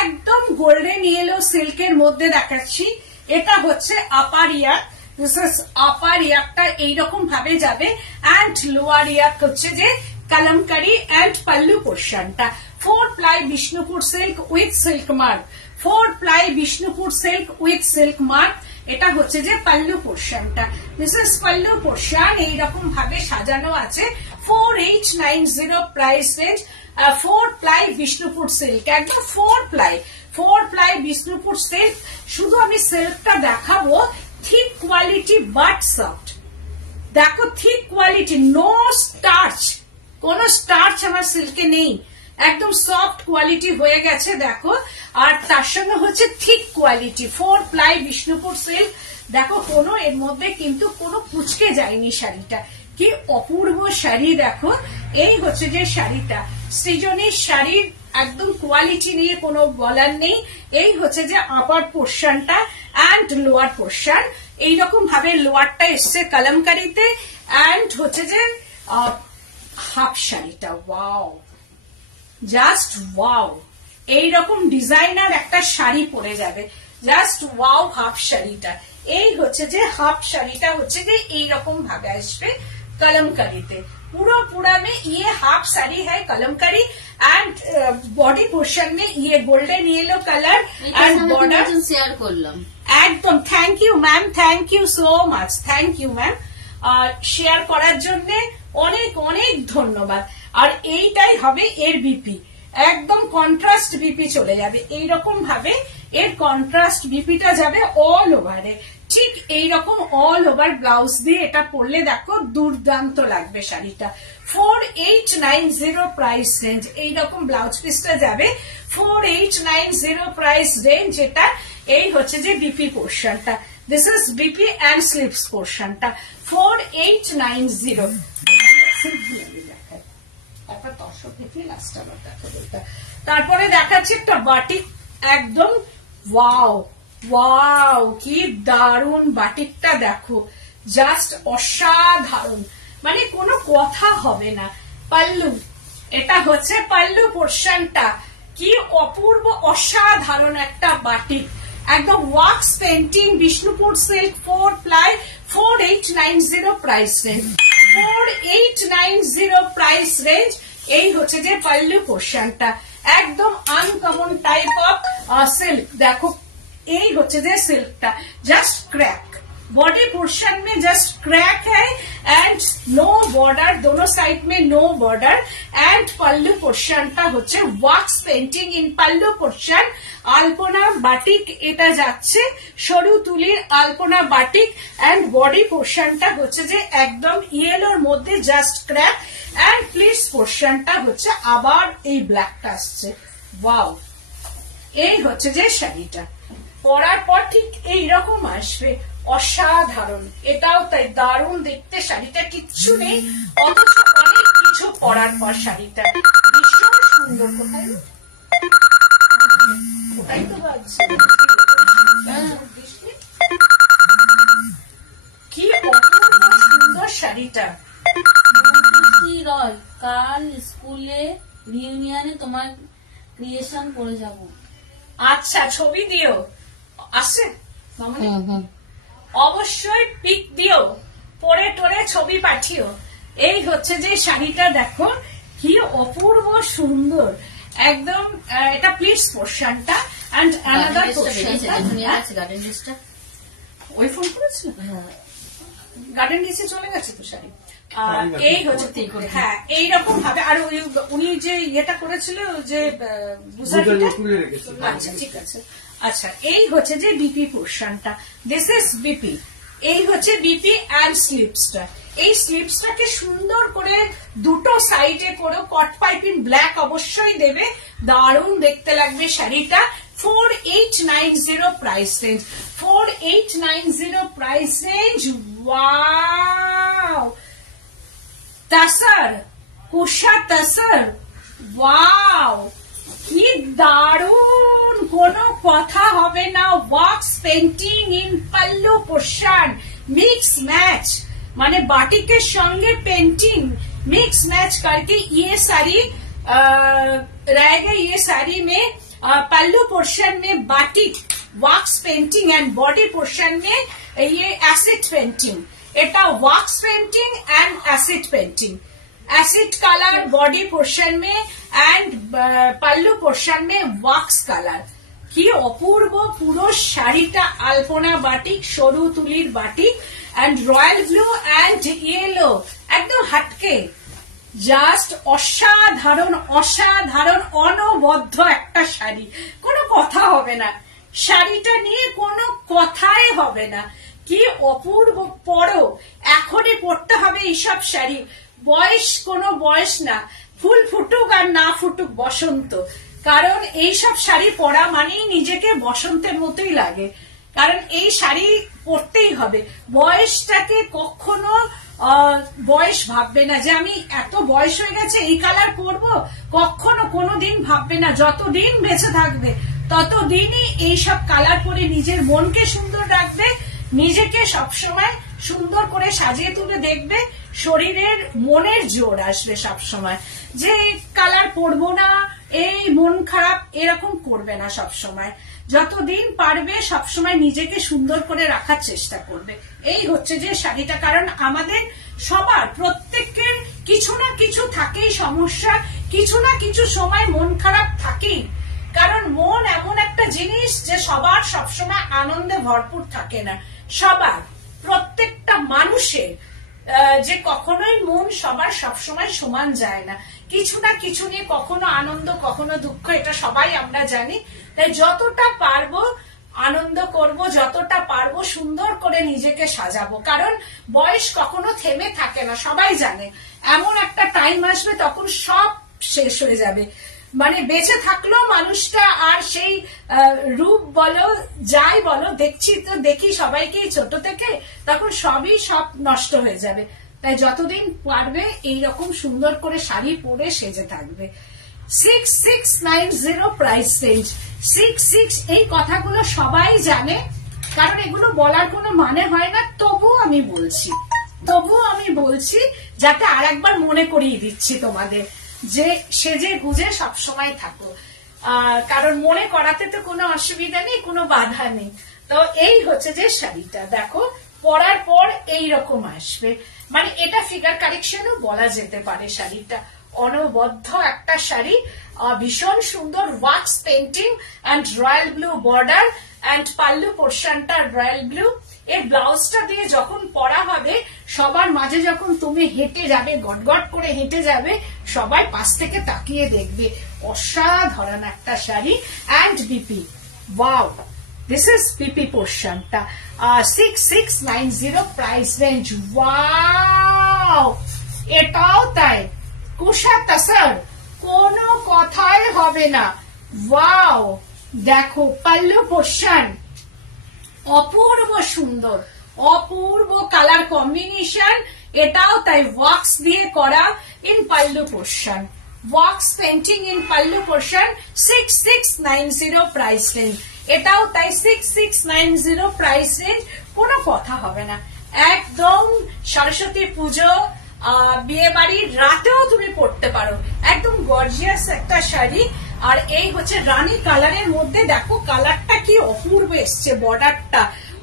একদম গোল্ডেন ইয়েলো সিল্কের মধ্যে দেখাচ্ছি এটা হচ্ছে আপার ইয়াক দিস ইজ আপার ইয়াকটা এইরকম ভাবে যাবে এন্ড লোয়ার ইয়াক হচ্ছে যে কলমকারি এন্ড পাল্লু পোর্শনটা 4 ply Bishnupur silk with silk mark 4 ply Bishnupur silk with silk mark এটা হচ্ছে যে পাল্লু পোর্শনটা। দিস ইজ পাল্লু পোর্শন, এইরকম ভাবে সাজানো আছে। 4890 price range. 4 ply Bishnupur silk, একদম 4 প্লাই বিষ্ণুপুর সিল্ক। শুধু আমি সিল্কটা দেখাবো, থিক কোয়ালিটি বাট সফট। দেখো থিক কোয়ালিটি, নো স্টার্চ, কোন স্টার্চ আমার সিল্কে নেই, একদম সফট কোয়ালিটি হয়ে গেছে দেখো। আর তার সঙ্গে হচ্ছে thick quality, 4 ply Bishnupur silk. দেখো কোনো এর মধ্যে কিন্তু কোনো কুচকে যায়নি শাড়িটা, কি অপূর্ব শাড়ি দেখো। এই হচ্ছে যে শাড়িটা, সৃজনীর শাড়ির একদম কোয়ালিটি নিয়ে কোনো বলার নেই। এই হচ্ছে যে আপার পোর্শনটা অ্যান্ড লোয়ার পোর্শন, এইরকম ভাবে লোয়ারটা এসছে কলমকারিতে, অ্যান্ড হচ্ছে যে হাফ শাড়িটা, ওয়াও, জাস্ট ওয়াও। এইরকম ডিজাইনার একটা শাড়ি পরে যাবে, জাস্ট ওয়াও হাফ শাড়িটা। এই হচ্ছে যে হাফ শাড়িটা হচ্ছে যে এইরকম ভাবে আসবে कलमकारी, पूरा में ये हाफ साड़ी है कलमकारी एंड बॉडी पोर्शन में ये golden yellow colour and border share करलाम একদম। Thank you ma'am, thank you so much, thank you ma'am. Share করার জন্য অনেক অনেক ধন্যবাদ। আর এইটাই হবে এর বিপি, একদম কন্ট্রাস্ট বিপি চলে যাবে এইরকম ভাবে। এর কন্ট্রাস্ট বিপিটা যাবে অল ওভারে, ঠিক এইরকম অল ওভার ব্লাউজ দিয়ে এটা পরলে দেখো দুর্দান্ত লাগবে শাড়িটা। 4890 প্রাইস রেঞ্জ, এইরকম ব্লাউজ পিসটা যাবে 4890 প্রাইস রেঞ্জ। এটা এই হচ্ছে যে বিপি পোর্শনটা, this is BP and sleeves পোর্শনটা 4890। তারপরে দেখাচ্ছি একটা বাটিক, একদম ওয়াও ওয়াও, কি দারুন বাটিকটা দেখো, জাস্ট অসাধারণ, মানে কোনো কথা হবে না। পাল্লু, এটা হচ্ছে পাল্লু পোর্শনটা, কি অপূর্ব অসাধারণ একটা বাটিক, একদম wax painting Bishnupur silk 4 ply 4890 price range, 4890 price range. এই হচ্ছে যে পাল্লু পোর্শনটা, একদম আনকমন টাইপ অফ সিল্ক। দেখো এই হচ্ছে যে সিল্কটা জাস্ট क्रैक, बॉडी पोर्शन में जस्ट क्रैक है एंड नो बॉर्डर, दोनों साइड में नो बॉर्डर एंड पल्लू पोर्शनটা হচ্ছে wax painting in pallu portion. Alpana batik এটা যাচ্ছে, সরু তুলির আলপনা বাটিক এন্ড বডি পোর্শনটা হচ্ছে যে একদম ইয়েলোর মধ্যে জাস্ট ক্র্যাক এন্ড প্লিটস পোর্শনটা হচ্ছে আবার এই ব্ল্যাকটা আসছে। ওয়াও, এই হচ্ছে যে শাড়িটা পরার পর ঠিক এইরকম আসবে, অসাধারণ। এটাও তাই দারুণ দেখতে, শাড়িটা কিচ্ছু নেই অথচ অনেক কিছু পরার পর শাড়িটা ভীষণ সুন্দর। কোথায় ওটাই তো বাজছে, কি অপূর্ব সুন্দর শাড়িটা। রয়, কাল স্কুলে রিউনিয়নে তোমার ক্রিয়েশন করে যাব। আচ্ছা, ছবি দিও, আসছে অবশ্যই পিক দিও, পরে টোরে ছবি পাঠিও। এই হচ্ছে যে শাড়িটা দেখো কি অপূর্ব সুন্দর, একদম। এটা প্লিটস পোর্শনটা এন্ড অ্যানাদার পোর্শনটা। ওই ফোন করেছিল, গার্ডেন ডিসে চলে গেছে তো শাড়ি। এই হচ্ছে হ্যাঁ এইরকম ভাবে। আর উনি যে ইয়েটা করেছিল যে আচ্ছা ঠিক আছে। আচ্ছা, এই হচ্ছে যে বিপি পোর্শনটা, দিস ইজ বিপি। এই হচ্ছে বিপি অ্যান্ড স্লিপসটা। এই স্লিপসটাকে সুন্দর করে দুটো সাইডে করে কট পাইপিং ব্ল্যাক অবশ্যই দেবে, দারুণ দেখতে লাগবে শাড়িটা। 4890 price range, 4890 price range. Wow, tussar, kosa tussar, wow কি দারুণ, কোনো কথা হবে না। Wax painting in pallu portion, mix match, माने बाटिक के संगे पेंटिंग मिक्स मैच करके ये साड़ी रहेगा। ये साड़ी में पल्लू पोर्शन में batik wax painting and body portion में ये एसिड पेंटिंग। এটা wax painting and acid painting, acid colour body portion में एंड पल्लू पोर्शन में वॉक्स कलर। কি অপূর্ব পুরো শাড়িটা, আলপনা বাটিক, সরু তুলির batik and royal blue and yellow, একদম হাটকে, জাস্ট অসাধারণ অসাধারণ অনবদ্য একটা শাড়ি, কোনো কথা হবে না, শাড়িটা নিয়ে কোনো কথাই হবে না। কি অপূর্ব, পরো, এখনই পড়তে হবে এইসব শাড়ি, বয়স কোনো বয়স না, ফুল ফুটুক আর না ফুটুক বসন্ত, কারণ এইসব শাড়ি পরা মানেই নিজেকে বসন্তের মতোই লাগে, কারণ এই শাড়ি পরতেই হবে। বয়সটাকে কখনো বয়স ভাববে না যে আমি এত বয়স হয়ে গেছে এই কালার পরবো, কখনো কোনোদিন ভাববে না। যতদিন বেঁচে থাকবে ততদিনই এইসব কালার পরে নিজের মনকে সুন্দর রাখবে, নিজেকে সবসময় সুন্দর করে সাজিয়ে তুলে দেখবে, শরীরের মনের জোর আসবে সবসময়, যে কালার পরবো না, এই মন খারাপ এরকম করবে না সবসময়। যতদিন পারবে সবসময় নিজেকে সুন্দর করে রাখার চেষ্টা করবে। এই হচ্ছে যে শাড়িটা, কারণ আমাদের সবার প্রত্যেকের কিছু না কিছু থাকেই সমস্যা, কিছু না কিছু সময় মন খারাপ থাকেই, কারণ মন এমন একটা জিনিস যে সবার সবসময় আনন্দে ভরপুর থাকে না, সবার প্রত্যেকটা মানুষের যে কখনোই মন সবার সবসময় সমান যায় না, কিছু না কিছু নিয়ে কখনো আনন্দ কখনো দুঃখ, এটা সবাই আমরা জানি। তাই যতটা পারবো আনন্দ করব, যতটা পারবো সুন্দর করে নিজেকে সাজাবো, কারণ বয়স কখনো থেমে থাকে না, সবাই জানে এমন একটা টাইম আসবে তখন সব শেষ হয়ে যাবে, মানে বেঁচে থাকলেও মানুষটা আর সেই রূপ বলো যাই বলো, দেখছি তো দেখি সবাইকেই ছোট থেকে, তখন সবই সব নষ্ট হয়ে যাবে। তাই যতদিন পারবে এইরকম সুন্দর করে শাড়ি পরে সেজে থাকবে। 6690 প্রাইস রেঞ্জ, 66, এই কথাগুলো সবাই জানে, কারণ এগুলো বলার কোনো মানে হয় না, তবুও আমি বলছি যাতে আর একবার মনে করিয়ে দিচ্ছি তোমাদের যে সেজে গুজে সবসময় থাকো, কারণ মনে করাতে তো কোনো অসুবিধা নেই, কোনো বাধা নেই। তো এই হচ্ছে যে শাড়িটা, দেখো পরার পর এইরকম আসবে, মানে এটা ফিগার কারেকশনও বলা যেতে পারে। শাড়িটা অনবদ্য একটা শাড়ি, ভীষণ সুন্দর wax painting and royal blue border and pallu পোর্শনটা রয়্যাল ব্লু। এর ব্লাউজটা দিয়ে যখন পরা হবে, সবার মাঝে যখন তুমি হেঁটে যাবে, গটগট করে হেঁটে যাবে, সবাই পাশ থেকে তাকিয়ে দেখবে, অসাধারণ একটা sari. And BP, wow, this is BP পোর্শনটা, 6690 প্রাইস রেঞ্জ। ওয়াও, এটাও তাই, কুশা তাসার, কোনো কথাই হবে না। ওয়াও, দেখো পাল্লু পোর্শন, অপূর্ব সুন্দর, অপূর্ব কালার কম্বিনেশন, এটাও তাই ওয়াক্স দিয়ে করা in pallu portion, wax painting in pallu portion, 6690 price range. এটাও তাই 6690 প্রাইস রেঞ্জ, কোনো কথা হবে না, একদম সরস্বতী পুজো, বিয়ে বাড়ির রাতেও তুমি পড়তে পারো, একদম গর্জিয়াস একটা শাড়ি। আর এই হচ্ছে রানী কালারের মধ্যে, দেখো কালারটা কি অপূর্ব এসছে, বর্ডারটা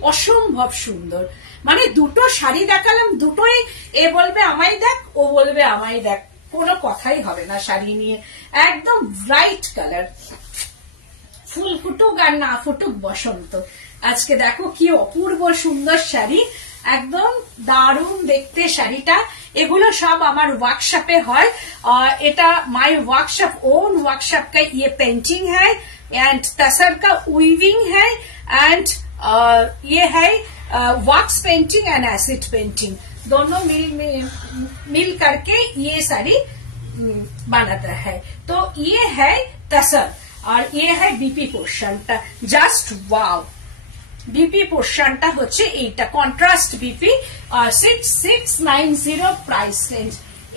অসম্ভব সুন্দর। মানে দুটো শাড়ি দেখালাম, দুটোই এ বলবে আমায় দেখ, ও বলবে আমায় দেখ, কোনো কথাই হবে না শাড়ি নিয়ে, একদম ব্রাইট কালার, ফুল ফুটুক আর না ফুটুক বসন্ত। আজকে দেখো কি অপূর্ব সুন্দর শাড়ি, একদম দারুণ দেখতে শাড়িটা। এগুলো সব আমার ওয়ার্कशॉपে হয়, এটা माय वर्कशॉप ओन वर्कशॉप का ये पेंटिंग है एंड तसर का वीविंग है एंड ये है वॉक्स पेंटिंग एंड एसिड पेंटिंग, दोनों मिल करके ये साड़ी बनाता है। तो ये है तसर और ये है BP portion, just wow. BP पोर्शनটা হচ্ছে এইটা contrast BP, 6690 price range.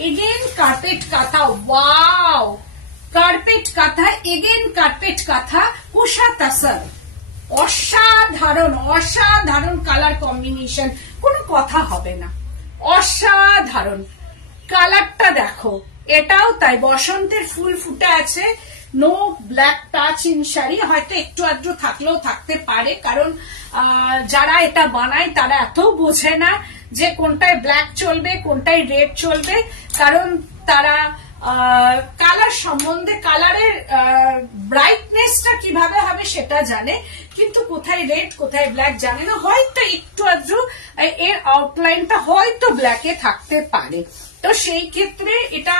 Again carpet kantha, wow, carpet kantha, again carpet kantha, kosa তাসার, অসাধারণ অসাধারণ কালার কম্বিনেশন, কোনো কথা হবে না, অসাধারণ কালারটা দেখো। এটাও তাই, বসন্তের ফুল ফুটে আছে, no black touch in sari, হয়তো একটু আধটু থাকলেও থাকতে পারে, কারণ যারা এটা বানায় তারা এত বোঝে না যে কোনটায় ব্ল্যাক চলবে কোনটায় রেড চলবে, কারণ তারা কালার সম্বন্ধে, কালারের ব্রাইটনেসটা কিভাবে হবে সেটা জানে, কিন্তু কোথায় রেড কোথায় ব্ল্যাক জানে না। হয়তো একটু আধটু এর আউটলাইনটা হয়তো ব্ল্যাকে থাকতে পারে। তো সেই ক্ষেত্রে এটা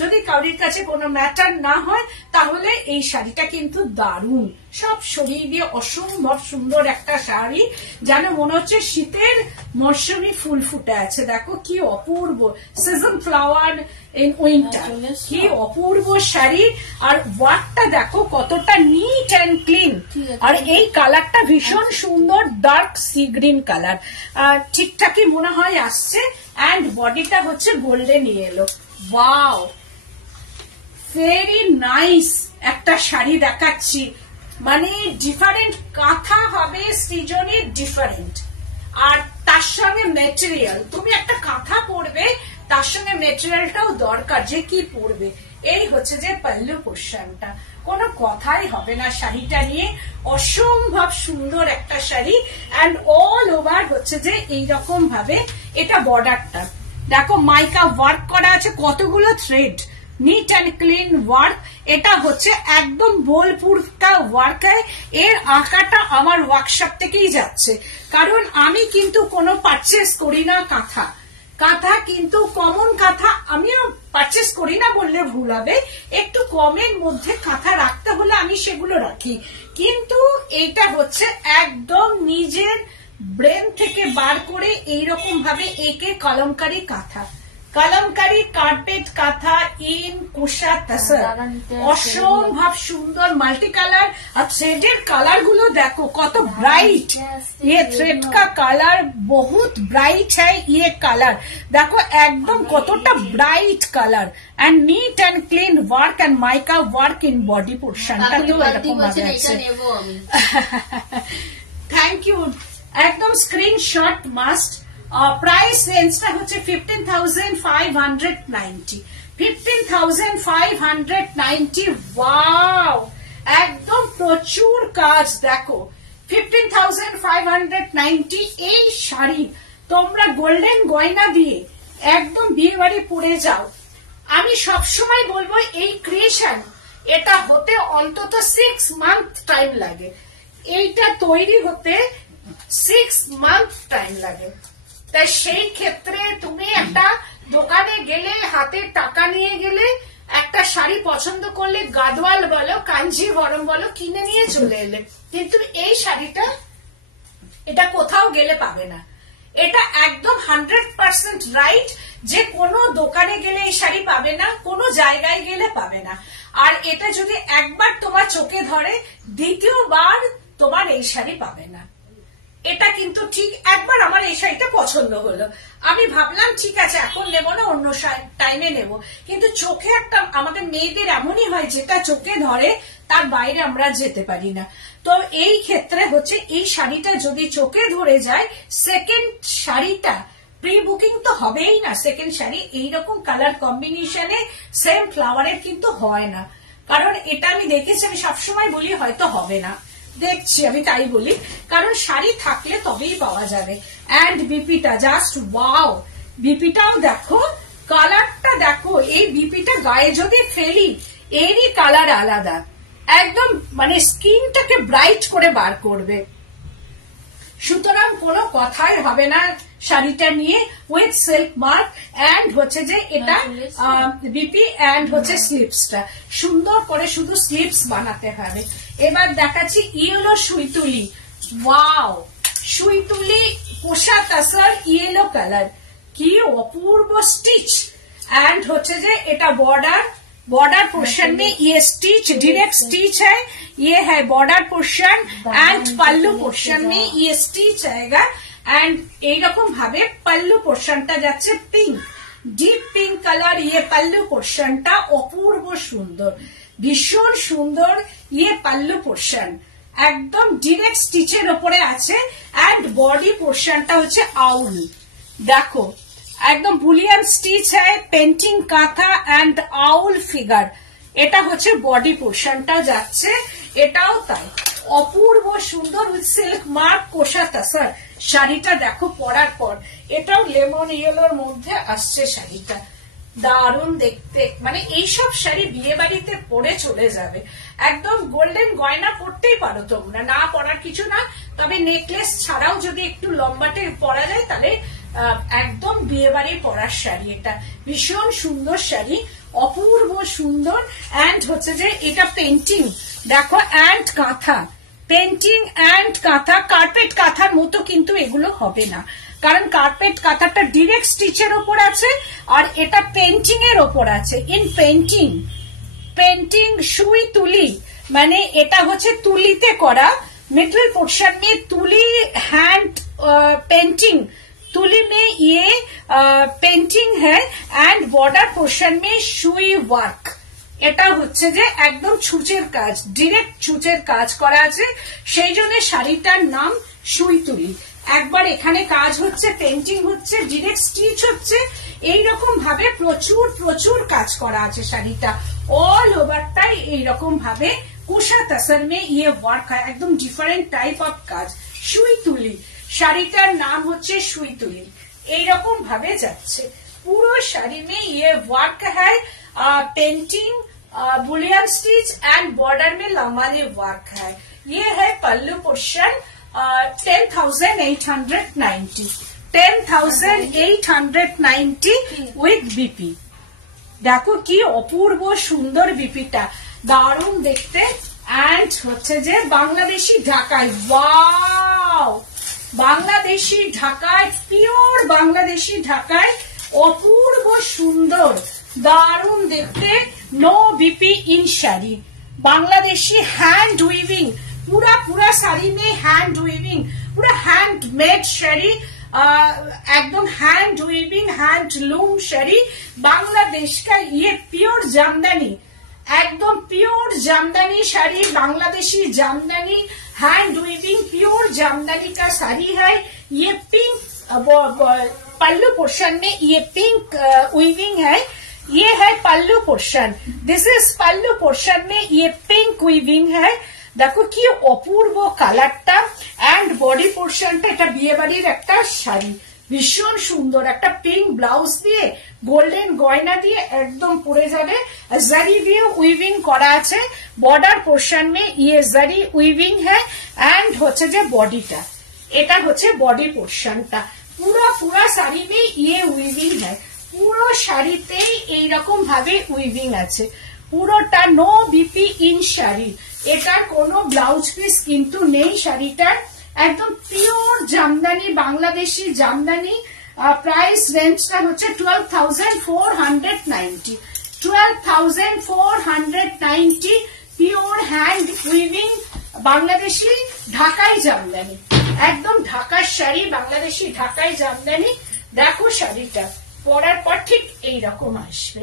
যদি কারোর কাছে কোনো ম্যাটার না হয় তাহলে এই শাড়িটা কিন্তু দারুণ, সব শরীর দিয়ে অসম্ভব সুন্দর একটা শাড়ি, যেন মনে হচ্ছে শীতের মরশুমি ফুল ফুটে আছে। দেখো কি অপূর্ব, সিজন ফ্লাওয়ার ইন উইন্টার, কি অপূর্ব শাড়ি। আর ওয়ার্কটা দেখো কতটা নিট অ্যান্ড ক্লিন, আর এই কালারটা ভীষণ সুন্দর, ডার্ক সি গ্রিন কালার, ঠিকঠাকই মনে হয় আসছে। অ্যান্ড বডিটা হচ্ছে golden yellow. Wow, very nice একটা শাড়ি দেখাচ্ছি, মানে ডিফারেন্ট কাঁথা হবে, সৃজনী ডিফারেন্ট, আর তার সঙ্গে মেটেরিয়াল, তুমি একটা কাঁথা পরবে তার সঙ্গে মেটেরিয়ালটাও দরকার যে কি পরবে। এই হচ্ছে যে পাল্লু পোর্শনটা, কোনো কথাই হবে না শাড়িটা নিয়ে, অসম্ভব সুন্দর একটা শাড়ি। অ্যান্ড অল ওভার হচ্ছে যে এইরকম ভাবে এটা বর্ডারটা দেখো মাইকা ওয়ার্ক করা আছে, কতগুলো thread, neat and clean work. এটা হচ্ছে একদম বোলপুরটা ওয়ার্ক, এর আঁকাটা আমার ওয়ার্কশপ থেকেই যাচ্ছে, কারণ আমি কিন্তু কোনো পারচেস করি না কাঁথা, কাঁথা কিন্তু কমন কাঁথা আমিও পারচেস করি না বললে ভুল হবে, একটু কমের মধ্যে কাঁথা রাখতে হলে আমি সেগুলো রাখি, কিন্তু এইটা হচ্ছে একদম নিজের ব্রেন থেকে বার করে এইরকম ভাবে একে কলমকারী কাঁথা, কলমকারী কার্পেট কাঁথা ইন কুশা তাসর, অসম্ভব সুন্দর মাল্টি কালার। আর থ্রেডের কালার গুলো দেখো কত ব্রাইট, ये थ्रेड का कलर बहुत ब्राइट है, ये कलर देखो एकदम কতটা bright colour. And neat and clean work and mica work in body পোর্শনটা তো এরকম ভাবে আছে। থ্যাংক ইউ, একদম স্ক্রিনশট মাস্ট। প্রাইস রেঞ্জটা হচ্ছে 15,590, 15,590। ওয়াও, একদম প্রচুর কাজ দেখো, 15,590 এই শাড়ি তোমরা গোল্ডেন গয়না দিয়ে একদম বিয়ে বাড়ি পরে যাও। আমি সবসময় বলবো এই ক্রিয়েশন এটা হতে অন্তত 6 মান্থ টাইম লাগে, এইটা তৈরি হতে 6 মান্থ টাইম লাগে। তাই সেই ক্ষেত্রে তুমি একটা দোকানে গেলে, হাতে টাকা নিয়ে গেলে, একটা শাড়ি পছন্দ করলে গাদওয়াল বলো, কাঞ্জিভরম বলো, কিনে নিয়ে চলে এলে, কিন্তু এই শাড়িটা এটা কোথাও গেলে পাবে না। এটা একদম 100% রাইট যে কোনো দোকানে গেলে এই শাড়ি পাবে না, কোনো জায়গায় গেলে পাবে না। আর এটা যদি একবার তোমার চোখে ধরে, দ্বিতীয়বার তোমার এই শাড়ি পাবে না। এটা কিন্তু ঠিক, একবার আমার এই শাড়িটা পছন্দ হলো, আমি ভাবলাম ঠিক আছে এখন নেবো না, অন্য টাইমে নেব, কিন্তু চোখে একটা, আমাদের মেয়েদের এমনই হয় যেটা চোখে ধরে তার বাইরে আমরা যেতে পারি না। তো এই ক্ষেত্রে হচ্ছে এই শাড়িটা যদি চোখে ধরে যায়, সেকেন্ড শাড়িটা প্রি বুকিং তো হবেই না। সেকেন্ড শাড়ি এইরকম কালার কম্বিনেশনে সেম ফ্লাওয়ারের কিন্তু হয় না, কারণ এটা আমি দেখেছি, আমি সবসময় বলি হয়তো হবে না, দেখছি আমি তাই বলি, কারণ শাড়ি থাকলে তবেই পাওয়া যাবে। এন্ড বিপিটা জাস্ট ওয়াও, বিপিটাও দেখো, কালারটা দেখো, এই বিপিটা গায়ে যদি ফেলি এরই কালার আলাদা, একদম মানে স্কিনটাকে ব্রাইট করে বার করবে। সুতরাং কোনো কথাই হবে না শাড়িটা নিয়ে, উইথ সিল্ক মার্ক। এন্ড হচ্ছে যে এটা বিপি এন্ড হচ্ছে স্লিপসটা সুন্দর করে শুধু স্লিপস বানাতে হবে। এবার দেখাচ্ছি ইয়েলো সুইতুলি। ওয়াও, সুইতুলি কোষা তাসার ইয়েলো কালার, কি অপূর্ব স্টিচ। एंड হচ্ছে যে এটা बॉर्डर पोर्शन में ये स्टिच डायरेक्ट स्टिच है, ये है border portion. And pallu portion में ये स्टिच आएगा। एंड এইরকম ভাবে पल्लू पोर्शनটা যাচ্ছে পিঙ্ক, ডিপ পিঙ্ক কালার। ये पल्लू पोर्शनটা অপূর্ব সুন্দর, ভীষণ সুন্দর। ये पल्लू पोर्शन একদম ডাইরেক্ট স্টিচের উপরে আছে। এন্ড বডি পোর্শনটা হচ্ছে আউল, দেখো একদম বুলিয়ান স্টিচ है, পেন্টিং কাঁথা এন্ড আউল ফিগার। এটা হচ্ছে বডি পোর্শনটা যাচ্ছে, এটাও তাই অপূর্ব সুন্দর উইথ সিল্ক মার্ক কোষা তাসার। শাড়িটা দেখো পরার পর, এটাও লেমন ইয়েলোর মধ্যে আসছে শাড়িটা, দারুণ দেখতে, মানে এইসব শাড়ি বিয়ে বাড়িতে পরে চলে যাবে। একদম গোল্ডেন গয়না পরতেই পারো তোমরা, না পরার কিছু না, তবে নেকলেস ছাড়াও যদি একটু লম্বাটে পরা যায় তাহলে একদম বিয়ে বাড়ি পরার শাড়ি। এটা ভীষণ সুন্দর শাড়ি, অপূর্ব সুন্দর। অ্যান্ড হচ্ছে যে এটা পেন্টিং দেখো, অ্যান্ড কাঁথা, পেন্টিং অ্যান্ড কাঁথা। কার্পেট কাঁথার মতো কিন্তু এগুলো হবে না, কারণ কার্পেট কাঁথাটা ডিরেক্ট স্টিচের ওপর আছে, আর এটা পেন্টিং এর ওপর আছে। ইন পেন্টিং, पेंटिंग सुई तुली, মানে এটা হচ্ছে তুলিতে করা, मिडिल पोर्शन में तुली हैंड पेंटिंग, तुली में ये पेंटिंग है एंड बॉर्डर पोर्शन में सुई वर्क। এটা হচ্ছে যে একদম ছুঁচের কাজ, ডিরেক্ট ছুঁচের কাজ করা আছে, সেই জন্য শাড়িটার নাম সুই তুলি। একবার এখানে কাজ হচ্ছে, পেন্টিং হচ্ছে, ডিরেক্ট স্টিচ হচ্ছে, এইরকম ভাবে প্রচুর প্রচুর কাজ করা আছে শাড়িটা, অল ওভারটাই এইরকম ভাবে কুশা তসর মে ইয়ে ওয়ার্ক হয়, একদম ডিফারেন্ট টাইপ অফ কাজ। সুই তুলি, শাড়িটার নাম হচ্ছে সুই তুলি। এইরকম ভাবে যাচ্ছে পুরো শাড়ি মে ইয়ে ওয়ার্ক হয়, painting, Boolean stitch and border में लंबाने वर्क है। ये है पल्लू पोर्शन, 10,890, 10,890 উইথ বিপি। দেখো কি অপূর্ব সুন্দর বিপিটা, দারুণ দেখতে। এন্ড হচ্ছে যে বাংলাদেশি ঢাকায়, ওয়াও, বাংলাদেশি ঢাকায়, পিওর বাংলাদেশি ঢাকায়, অপূর্ব সুন্দর, दारुण देखते, no BP in sari, Bangladeshi hand weaving, पूरा पूरा साड़ी में हैंड वीविंग, पूरा हैंड मेड शाड़ी, एकदम hand weaving, handloom sari, Bangladesh का ये प्योर जामदानी, एकदम pure Jamdani sari, Bangladeshi Jamdani, hand weaving, pure Jamdani का साड़ी है। ये पिंक पल्लू पोर्शन में ये पिंक वीविंग है, ये है pallu portion, this is pallu portion में ये पिंक वीविंग है। देखो कि अपूर्व कालारটা एंड बॉडी पोर्शनটা, এটা বিয়ে বাড়ির একটা শাড়ি, ভীষণ সুন্দর, একটা পিঙ্ক ব্লাউজ দিয়ে গোল্ডেন গয়না দিয়ে একদম পরে যাবে। জারি দিয়ে উইভিং করা আছে, বর্ডার পোর্শন মে ये জারি উইভিং है एंड হচ্ছে যে বডিটা, এটা হচ্ছে বডি পোর্শনটা, পুরো পুরো শাড়ি মে ये উইভিং है, পুরো শাড়িতেই এইরকম ভাবে উইভিং আছে, পুরোটা নো বিপি ইন শাড়ি। এটার কোনো ব্লাউজ পিস কিন্তু নেই শাড়িটার, একদম পিওর জামদানি, বাংলাদেশি জামদানি। প্রাইস রেঞ্জটা হচ্ছে 12,490, 12,490, পিওর হ্যান্ড উইভিং বাংলাদেশি ঢাকাই জামদানি, একদম ঢাকার শাড়ি, বাংলাদেশি ঢাকাই জামদানি। দেখো শাড়িটা পরার পর ঠিক এইরকম আসবে,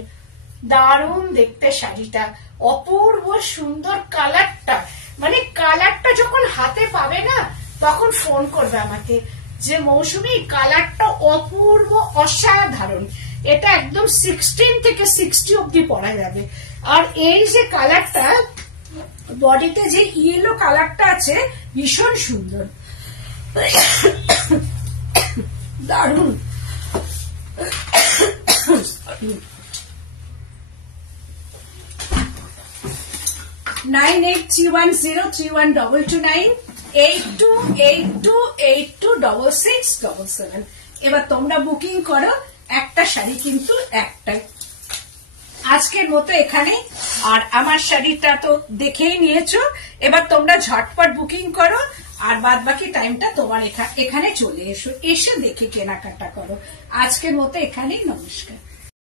দারুণ দেখতে শাড়িটা, অপূর্ব সুন্দর কালারটা, মানে কালারটা যখন হাতে পাবে না তখন ফোন করবে আমাকে যে মৌসুমী কালারটা অপূর্ব অসাধারণ, এটা একদম 16 থেকে 60 অব্দি পরা যাবে। আর এই যে কালারটা বডিতে যে ইয়েলো কালারটা আছে ভীষণ সুন্দর, দারুণ। 9831031229, 8282826677। এবার তোমরা বুকিং করো, একটা শাড়ি কিন্তু একটাই। আজকের মতো এখানে, আর আমার শাড়িটা তো দেখেই নিয়েছো, এবার তোমরা ঝটপট বুকিং করো, আর বাদ বাকি টাইমটা তোমার এখানে চলে এসো, এসে দেখে কেনাকাটা করো। আজকের মতো এখানেই, নমস্কার।